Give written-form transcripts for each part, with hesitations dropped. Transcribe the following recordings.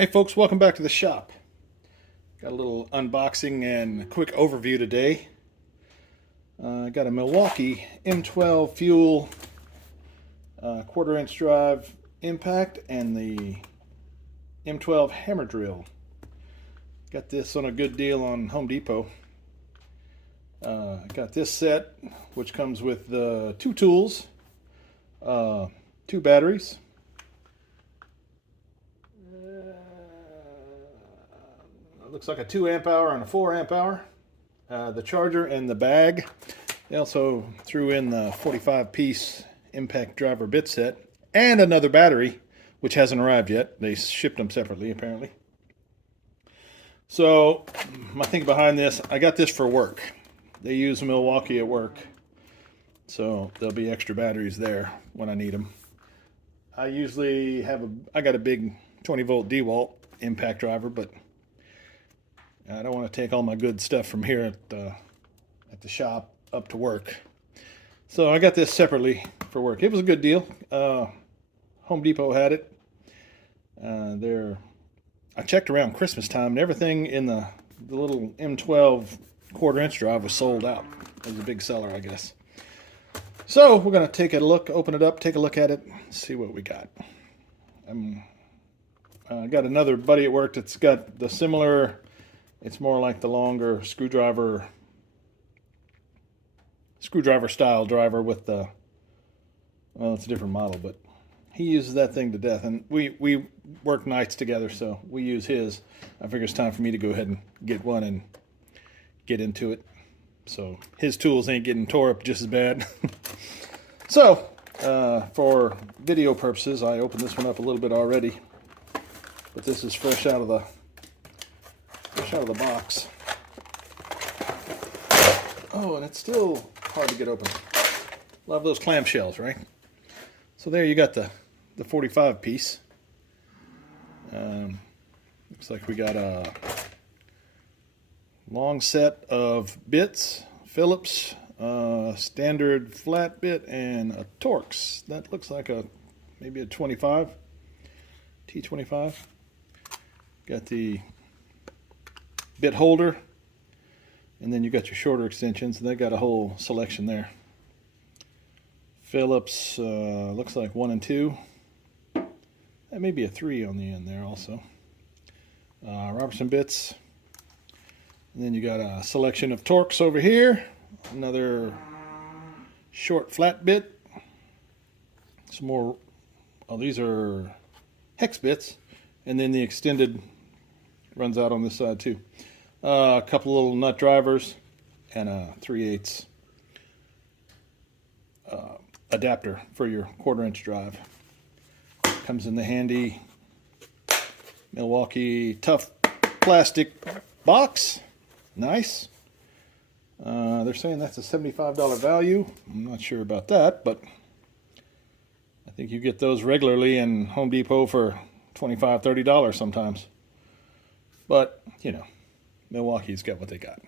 Hey folks, welcome back to the shop. Got a little unboxing and quick overview today. I got a Milwaukee M12 fuel quarter-inch drive impact and the M12 hammer drill. Got this on a good deal on Home Depot. Got this set, which comes with the two tools, two batteries. Looks like a 2 amp hour and a 4 amp hour. The charger and the bag. They also threw in the 45 piece impact driver bit set and another battery, which hasn't arrived yet. They shipped them separately apparently. So my thing behind this, I got this for work. They use Milwaukee at work, so there'll be extra batteries there when I need them. I usually have I got a big 20 volt DeWalt impact driver, but I don't want to take all my good stuff from here at the shop up to work. So I got this separately for work. It was a good deal. Home Depot had it. I checked around Christmas time and everything in the little M12 quarter-inch drive was sold out. It was a big seller, I guess. So we're going to take a look, open it up, take a look at it, see what we got. I got another buddy at work that's got the similar. It's more like the longer screwdriver style driver with the, well, it's a different model, but he uses that thing to death. And we work nights together, so we use his. I figure it's time for me to go ahead and get one and get into it. So his tools ain't getting tore up just as bad. So for video purposes, I opened this one up a little bit already, but this is fresh out of the box. Oh, and it's still hard to get open. Love those clamshells, right? So there you got the 45 piece. Looks like we got a long set of bits, Phillips, standard flat bit, and a Torx. That looks like maybe a 25, T25. Got the bit holder, and then you got your shorter extensions, and they got a whole selection there. Phillips looks like 1 and 2. That may be a 3 on the end there also. Robertson bits, and then you got a selection of Torx over here, another short flat bit, some more. Oh, these are hex bits, and then the extended runs out on this side too. A couple little nut drivers and a 3/8 adapter for your quarter-inch drive. Comes in the handy Milwaukee tough plastic box. Nice. They're saying that's a $75 value. I'm not sure about that, but I think you get those regularly in Home Depot for $25, $30 sometimes. But, you know, Milwaukee's got what they got.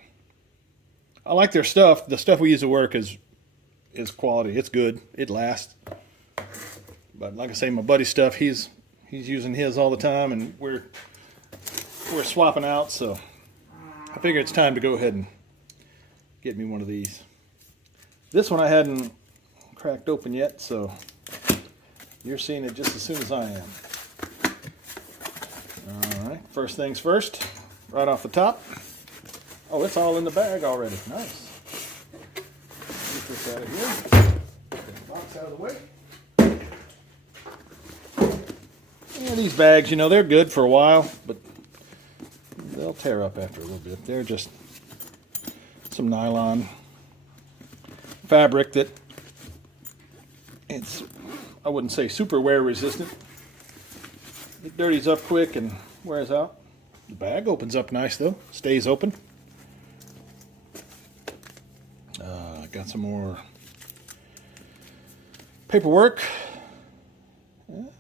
I like their stuff. The stuff we use at work is quality. It's good. It lasts. But like I say, my buddy's stuff, he's using his all the time, and we're swapping out. So I figure it's time to go ahead and get me one of these. This one I hadn't cracked open yet, so you're seeing it just as soon as I am. All right, first things first, right off the top. Oh, it's all in the bag already. Nice. Get this out of here. Get the box out of the way. Yeah, these bags, you know, they're good for a while, but they'll tear up after a little bit. They're just some nylon fabric that I wouldn't say super wear resistant. It dirties up quick and wears out. The bag opens up nice though, stays open. Got some more paperwork.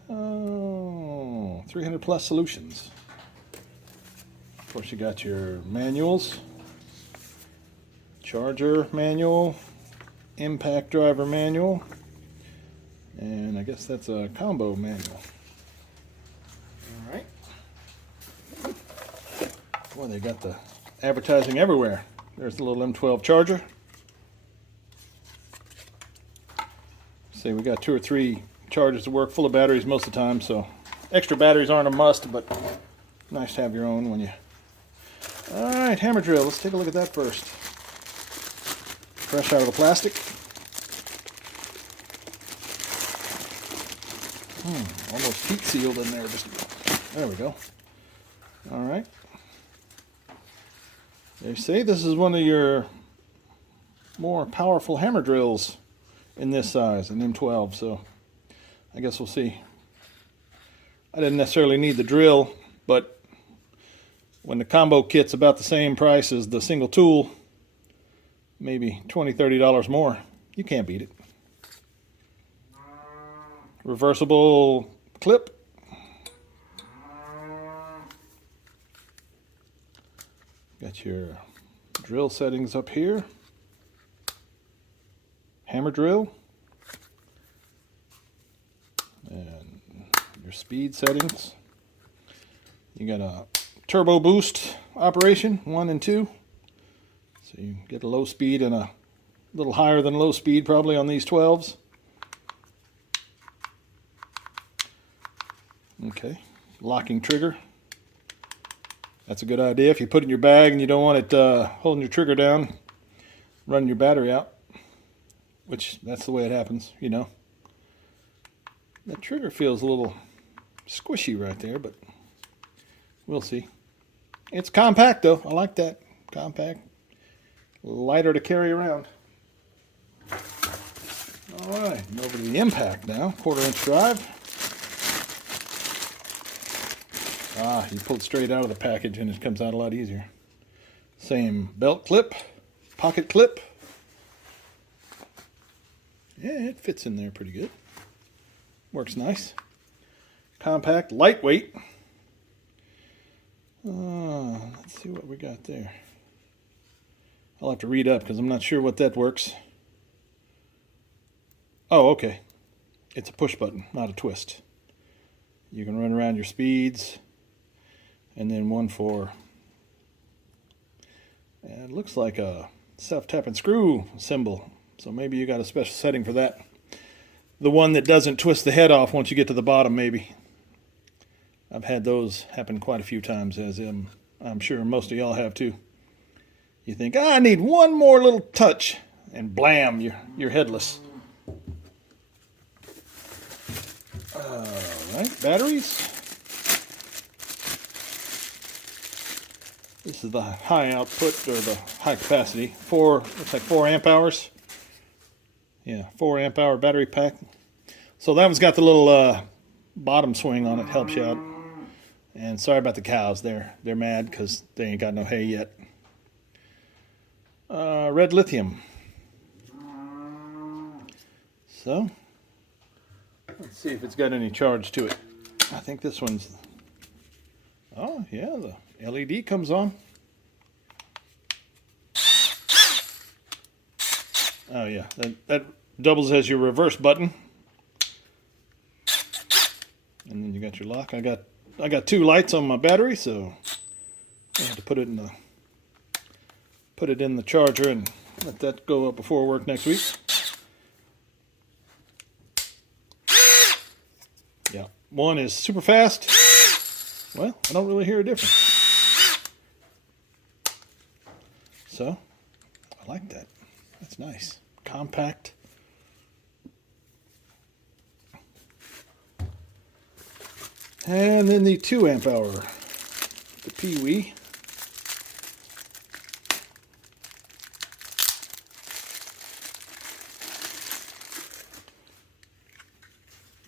300 plus solutions. Of course, you got your manuals, charger manual, impact driver manual, and I guess that's a combo manual. All right. Boy, they got the advertising everywhere. There's the little M12 charger. Say we got 2 or 3 chargers that work full of batteries most of the time, so extra batteries aren't a must, but nice to have your own when you... Alright, hammer drill. Let's take a look at that first. Fresh out of the plastic. Almost heat sealed in there. There we go. Alright. They say this is one of your more powerful hammer drills in this size, an M12, so I guess we'll see. I didn't necessarily need the drill, but when the combo kit's about the same price as the single tool, maybe $20, $30 more, you can't beat it. Reversible clip. Got your drill settings up here. Hammer drill. And your speed settings. You got a turbo boost operation, 1 and 2. So you get a low speed and a little higher than low speed probably on these 12s. Okay, locking trigger. That's a good idea. If you put it in your bag and you don't want it holding your trigger down, running your battery out, which that's the way it happens, you know. That trigger feels a little squishy right there, but we'll see. It's compact though. I like that. Compact. Lighter to carry around. Alright, and over to the impact now. 1/4-inch drive. You pull it straight out of the package and it comes out a lot easier. Same belt clip, pocket clip. Yeah, it fits in there pretty good. Works nice. Compact, lightweight. Let's see what we got there. I'll have to read up because I'm not sure what that works. Oh, okay. It's a push button, not a twist. You can run around your speeds. And then one for, and it looks like a self-tapping screw symbol. So maybe you got a special setting for that. The one that doesn't twist the head off once you get to the bottom, maybe. I've had those happen quite a few times, as I'm sure most of y'all have too. You think, I need one more little touch, and blam, you're headless. All right, batteries. This is the high output, or the high capacity. Looks like 4 amp hours. Yeah, 4 amp hour battery pack. So that one's got the little bottom swing on it, helps you out. And sorry about the cows, they're mad because they ain't got no hay yet. Red lithium. So, let's see if it's got any charge to it. I think this one's, oh yeah, the LED comes on. Oh yeah, that doubles as your reverse button. And then you got your lock. I got 2 lights on my battery, so I have to put it in the charger and let that go up before work next week. Yeah, one is super fast. Well, I don't really hear a difference. So, I like that. That's nice. Compact. And then the 2 amp hour, the Pee-wee.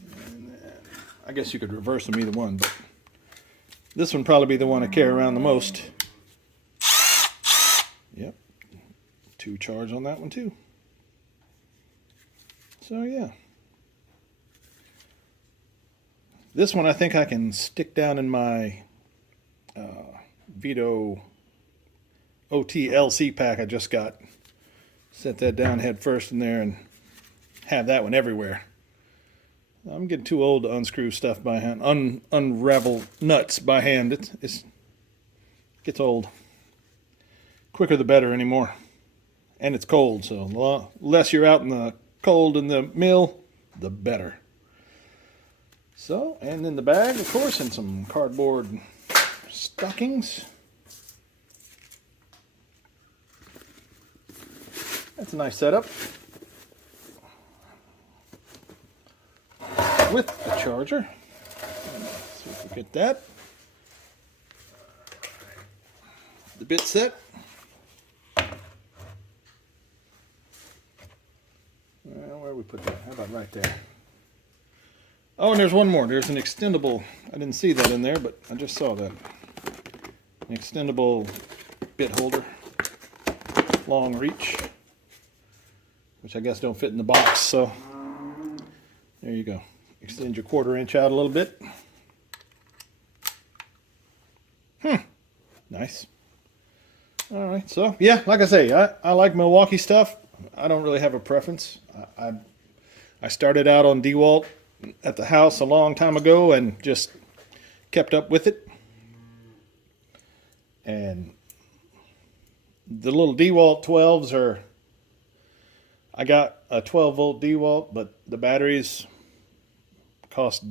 And then, I guess you could reverse them either one, but this one probably be the one I carry around the most. Yep. 2 charge on that one too. So yeah. This one I think I can stick down in my Vito OT-LC pack I just got. Set that down head first in there and have that one everywhere. I'm getting too old to unscrew stuff by hand, unravel nuts by hand. It's Gets old. Quicker the better anymore. And it's cold, so the less you're out in the cold in the mill, the better. So, and in the bag, of course, and some cardboard stockings. That's a nice setup. With the charger. Let's see if we get that. The bit set. Where do we put that? How about right there? Oh, and there's one more. There's an extendable. I didn't see that in there, but I just saw that. An extendable bit holder. Long reach. Which I guess don't fit in the box, so there you go. Extend your 1/4 inch out a little bit. Nice. All right, so yeah, like I say, I like Milwaukee stuff. I don't really have a preference. I started out on DeWalt at the house a long time ago and just kept up with it. And the little DeWalt 12s are, I got a 12-volt DeWalt, but the batteries cost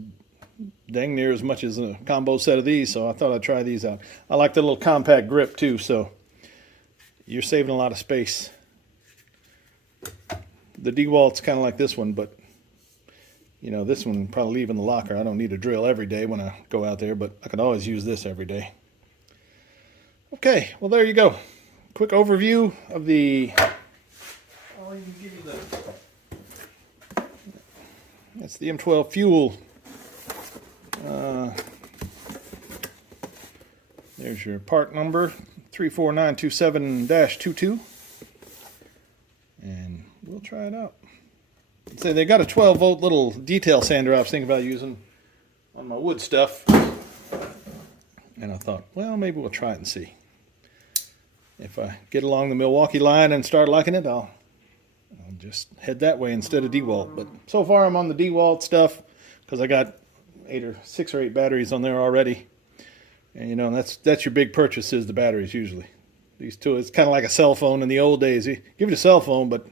dang near as much as a combo set of these, so I thought I'd try these out. I like the little compact grip too, so you're saving a lot of space. The DeWalt's kind of like this one, but you know, this one probably leave in the locker. I don't need a drill every day when I go out there, but I could always use this every day. Okay, well there you go. Quick overview of the. I'll even give you the. That's the M12 fuel. There's your part number 34927-22, and we'll try it out. So they got a 12-volt little detail sander I was thinking about using on my wood stuff, and I thought, well, maybe we'll try it and see. If I get along the Milwaukee line and start liking it, I'll just head that way instead of DeWalt. But so far I'm on the DeWalt stuff because I got 6 or 8 batteries on there already. And you know, that's your big purchase, is the batteries usually. These two, it's kind of like a cell phone in the old days. You give it a cell phone, but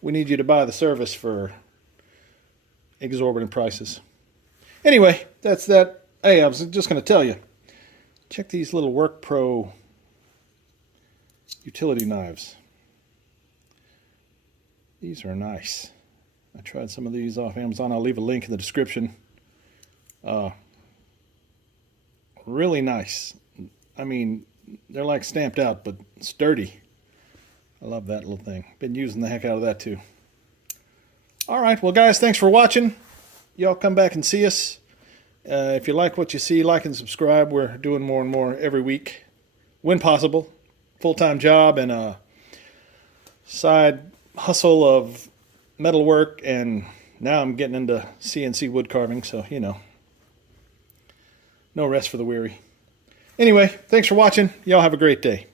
we need you to buy the service for exorbitant prices. Anyway, that's that. Hey, I was just going to tell you, check these little Work Pro utility knives. These are nice. I tried some of these off Amazon. I'll leave a link in the description. Really nice. I mean, they're like stamped out, but sturdy. I love that little thing. Been using the heck out of that too. All right, well guys, thanks for watching. Y'all come back and see us. If you like what you see, like and subscribe. We're doing more and more every week, when possible. Full-time job and a side hustle of metal work, and now I'm getting into CNC wood carving, so you know, no rest for the weary. Anyway, thanks for watching. Y'all have a great day.